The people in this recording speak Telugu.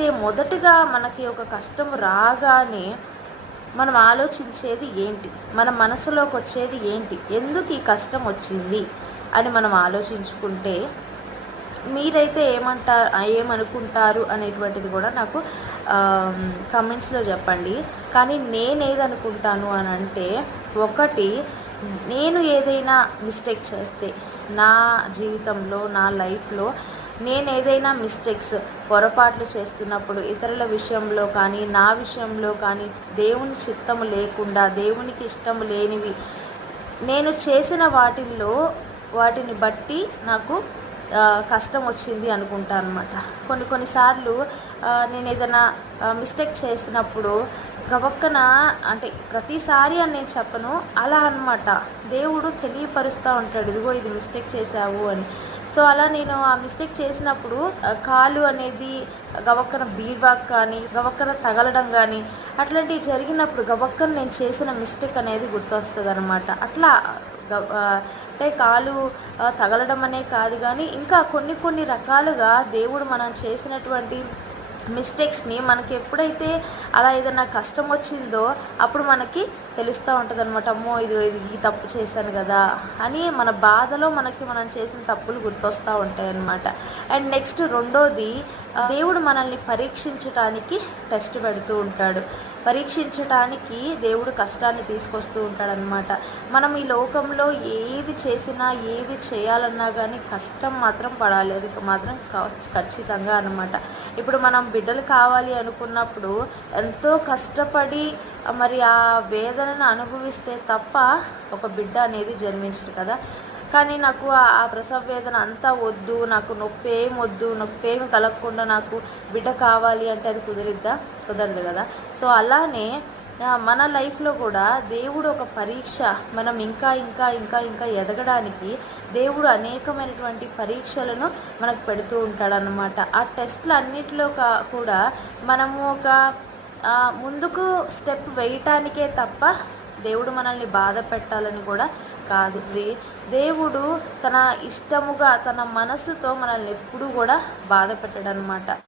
అయితే మొదటగా మనకి ఒక కష్టం రాగానే మనం ఆలోచించేది ఏంటి, మన మనసులోకి వచ్చేది ఏంటి, ఎందుకు ఈ కష్టం వచ్చింది అని మనం ఆలోచించుకుంటే మీరైతే ఏమనుకుంటారు అనేటువంటిది కూడా నాకు కమెంట్స్లో చెప్పండి. కానీ నేనేదనుకుంటాను అని అంటే, ఒకటి, నేను ఏదైనా మిస్టేక్ చేస్తే నా జీవితంలో, నా లైఫ్లో నేను ఏదైనా మిస్టేక్స్, పొరపాట్లు చేస్తున్నప్పుడు ఇతరుల విషయంలో కానీ, నా విషయంలో కానీ, దేవుని చిత్తము లేకుండా, దేవునికి ఇష్టం లేనివి నేను చేసిన వాటిని బట్టి నాకు కష్టం వచ్చింది అనుకుంటాను అనమాట. కొన్నిసార్లు నేను ఏదైనా మిస్టేక్ చేసినప్పుడు గబక్కన, అంటే ప్రతిసారి అని నేను చెప్పను, అలా అనమాట దేవుడు తెలియపరుస్తూ ఉంటాడు, ఇదిగో ఇది మిస్టేక్ చేశావు అని. సో అలా నేను ఆ మిస్టేక్ చేసినప్పుడు కాలు అనేది గబక్కన బీర్వాక్ కానీ, గబక్కన తగలడం కానీ అట్లాంటివి జరిగినప్పుడు గబక్కన నేను చేసిన మిస్టేక్ అనేది గుర్తొస్తుంది అనమాట. అట్లా అంటే కాలు తగలడం అనే కాదు, కానీ ఇంకా కొన్ని రకాలుగా దేవుడు మనం చేసినటువంటి మిస్టేక్స్ని మనకి ఎప్పుడైతే అలా ఏదైనా కష్టం వచ్చిందో అప్పుడు మనకి తెలుస్తూ ఉంటుంది అనమాట. అమ్మో, ఇది ఈ తప్పు చేశాను కదా అని మన బాధలో మనం చేసిన తప్పులు గుర్తొస్తూ ఉంటాయి అన్నమాట. అండ్ నెక్స్ట్ రెండోది, దేవుడు మనల్ని పరీక్షించటానికి టెస్ట్ పెడుతూ ఉంటాడు. పరీక్షించటానికి దేవుడు కష్టాన్ని తీసుకొస్తూ ఉంటాడనమాట. మనం ఈ లోకంలో ఏది చేసినా, ఏది చేయాలన్నా కానీ కష్టం మాత్రం పడాలి, అది మాత్రం ఖచ్చితంగా అనమాట. ఇప్పుడు మనం బిడ్డలు కావాలి అనుకున్నప్పుడు ఎంతో కష్టపడి మరి ఆ వేదనను అనుభవిస్తే తప్ప ఒక బిడ్డ అనేది జన్మించదు కదా. కానీ నాకు ఆ ప్రసవ వేదన అంతా వద్దు, నాకు నొప్పి ఏమి కలగకుండా నాకు బిడ్డ కావాలి అంటే అది కుదరదు కదా. సో అలానే మన లైఫ్లో కూడా దేవుడు ఒక పరీక్ష, మనం ఇంకా ఎదగడానికి దేవుడు అనేకమైనటువంటి పరీక్షలను మనకు పెడుతూ ఉంటాడనమాట. ఆ టెస్ట్లు అన్నిటిలో కూడా మనము ఒక ముందుకు స్టెప్ వేయటానికే తప్ప దేవుడు మనల్ని బాధ పెట్టాలని కూడా కాదు. దేవుడు తన ఇష్టముగా, తన మనసుతో మనల్ని ఎప్పుడూ కూడా బాధ పెట్టడనమాట.